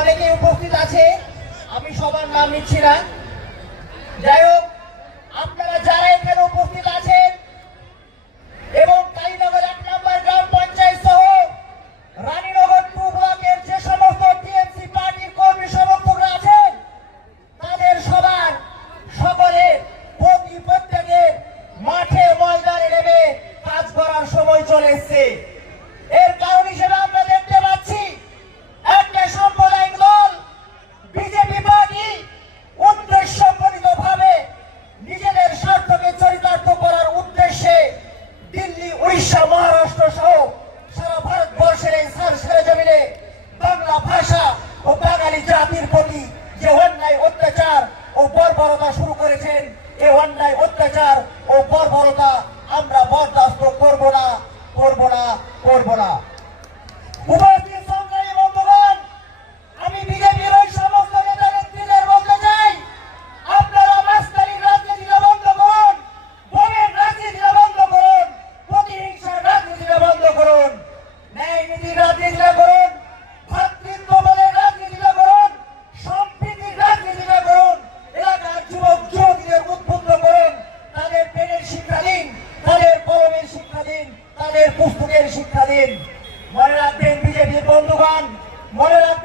অনেকে উপস্থিত আছে, আমি সবার নাম নিচ্ছি না। যাই হোক, আপনারা যারা এখানে উপস্থিত আছেন এবং কালীনগর 1 নম্বর গ্রাম পঞ্চায়েত সহ রানীনগর 2 ব্লকের যে সমস্ত টিএমসি পার্টির কর্মী সমর্থকরা আছেন, তাদের সবার সকলের প্রত্যেকের মাঠে ময়দানে নেমে কাজ করার সময় চলে এসছে। এর কারণ হিসেবে আমরা দেখতে পাচ্ছি একটা সাম্প্রদায়িক দল বিজেপি পার্টি উদ্দেশ্যপ্রণীতভাবে নিজেদের স্বার্থকে চরিতার্থ করার উদ্দেশ্যে দিল্লি, উড়িষ্যা, মহারাষ্ট্র সহ সারা ভারতবর্ষের এই জমিনে বাংলা ভাষা ও বাঙালি জাতির প্রতি যে অন্যায় অত্যাচার ও বর্বরতা শুরু করেছেন, এই অন্যায় অত্যাচার ও বর্বরতা আমরা বরদাস্ত করব না, করব না, করব না। উপস্থিত সংগ্রামী বন্ধুগণ, আমি বিজেপির ওই সমস্ত নেতা নেত্রীদের বলতে চাই, আপনারা মাস্তানির রাজনীতিটা বন্ধ করুন, বোমের রাজনীতিটা বন্ধ করুন, প্রতিহিংসার রাজনীতিটা বন্ধ করুন, ন্যায় নীতির রাজনীতিটা করুন, ভ্রাতৃত্ববোধের রাজনীতিটা করুন, সম্প্রীতির রাজনীতিটা করুন। এলাকার যুবক যুবতীদের উদ্বুদ্ধ করুন, তাদের পেনের শিক্ষা দিন, তাদের কলমের শিক্ষা দিন, তাদের পুস্তকের শিক্ষা দিন। মনে রাখবেন বিজেপির বন্ধুগণ, মনে রাখবেন